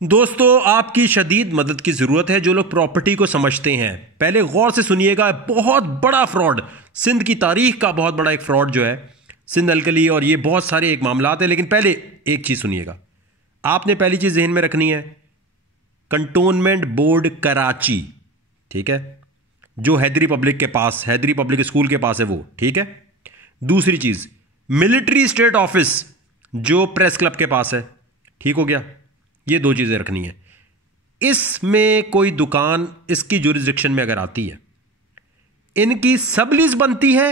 दोस्तों, आपकी शदीद मदद की जरूरत है। जो लोग प्रॉपर्टी को समझते हैं, पहले गौर से सुनिएगा। बहुत बड़ा फ्रॉड, सिंध की तारीख का बहुत बड़ा एक फ्रॉड जो है सिंध अल्कली, और ये बहुत सारे एक मामलात है। लेकिन पहले एक चीज सुनिएगा। आपने पहली चीज ज़हन में रखनी है, कंटोनमेंट बोर्ड कराची, ठीक है, जो हैदरी पब्लिक के पास, हैदरी पब्लिक स्कूल के पास है वो, ठीक है। दूसरी चीज, मिलिट्री स्टेट ऑफिस जो प्रेस क्लब के पास है, ठीक हो गया। ये दो चीजें रखनी है। इसमें कोई दुकान इसकी जुरिस्डिक्शन में अगर आती है, इनकी सबलीज बनती है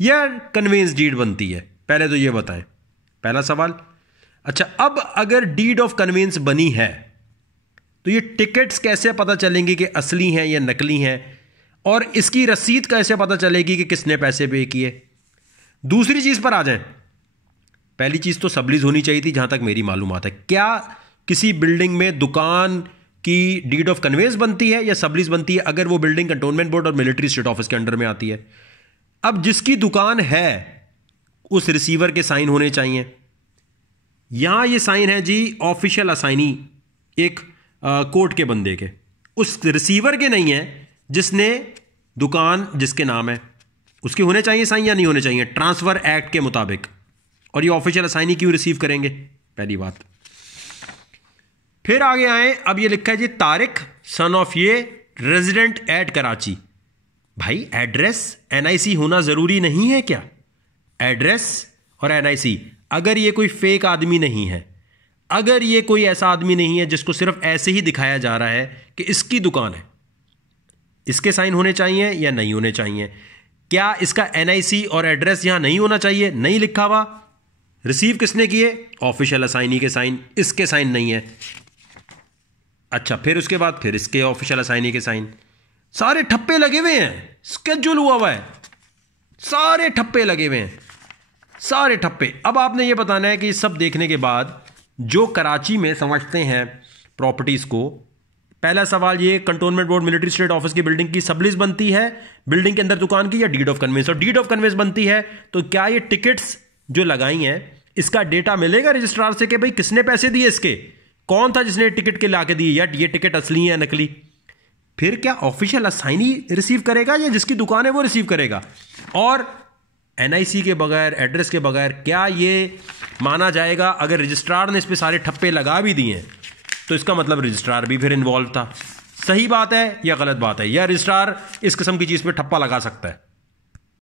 या कन्वेंस डीड बनती है? पहले तो ये बताएं, पहला सवाल। अच्छा, अब अगर डीड ऑफ कन्वेंस बनी है तो ये टिकट्स कैसे पता चलेंगी कि असली हैं या नकली हैं, और इसकी रसीद कैसे पता चलेगी कि किसने पैसे पे किए? दूसरी चीज पर आ जाएं। पहली चीज तो सबलीज होनी चाहिए थी, जहां तक मेरी मालूमात है। क्या किसी बिल्डिंग में दुकान की डीड ऑफ कन्वेंस बनती है या सबलीज बनती है, अगर वो बिल्डिंग कंटोनमेंट बोर्ड और मिलिट्री स्टेट ऑफिस के अंडर में आती है? अब जिसकी दुकान है उस रिसीवर के साइन होने चाहिए। यहां ये साइन है जी ऑफिशियल असाइनी, एक कोर्ट के बंदे के, उस रिसीवर के नहीं है जिसने दुकान जिसके नाम है। उसके होने चाहिए साइन या नहीं होने चाहिए ट्रांसफर एक्ट के मुताबिक? और ये ऑफिशियल असाइनी क्यों रिसीव करेंगे? पहली बात। फिर आगे आए, अब ये लिखा है जी तारिक सन ऑफ ये रेजिडेंट एट कराची। भाई एड्रेस एनआईसी होना जरूरी नहीं है क्या? एड्रेस और एनआईसी, अगर ये कोई फेक आदमी नहीं है, अगर ये कोई ऐसा आदमी नहीं है जिसको सिर्फ ऐसे ही दिखाया जा रहा है कि इसकी दुकान है, इसके साइन होने चाहिए या नहीं होने चाहिए? क्या इसका एनआईसी और एड्रेस यहां नहीं होना चाहिए? नहीं लिखा हुआ, रिसीव किसने किए? ऑफिशियल असाइनी के साइन, इसके साइन नहीं है। अच्छा, फिर उसके बाद फिर इसके ऑफिशियल असाइनी के साइन, सारे ठप्पे लगे हुए हैं, स्केड्यूल हुआ है, सारे ठप्पे लगे हुए हैं, सारे ठप्पे। अब आपने ये बताना है कि सब देखने के बाद जो कराची में समझते हैं प्रॉपर्टीज को, पहला सवाल ये, cantonment board military state office की बिल्डिंग की सबलीज बनती है बिल्डिंग के अंदर दुकान की, या डीड ऑफ कन्वेंस? और डीड ऑफ कन्वेंस बनती है तो क्या ये टिकट्स जो लगाई हैं इसका डेटा मिलेगा रजिस्ट्रार से कि भाई किसने पैसे दिए, इसके कौन था जिसने टिकट के लाके दिए, या ये टिकट असली है नकली? फिर क्या ऑफिशियल असाइनी रिसीव करेगा या जिसकी दुकान है वो रिसीव करेगा? और एनआईसी के बगैर, एड्रेस के बगैर क्या ये माना जाएगा? अगर रजिस्ट्रार ने इस पे सारे ठप्पे लगा भी दिए तो इसका मतलब रजिस्ट्रार भी फिर इन्वॉल्व था। सही बात है या गलत बात है? या रजिस्ट्रार इस किस्म की चीज पे ठप्पा लगा सकता है?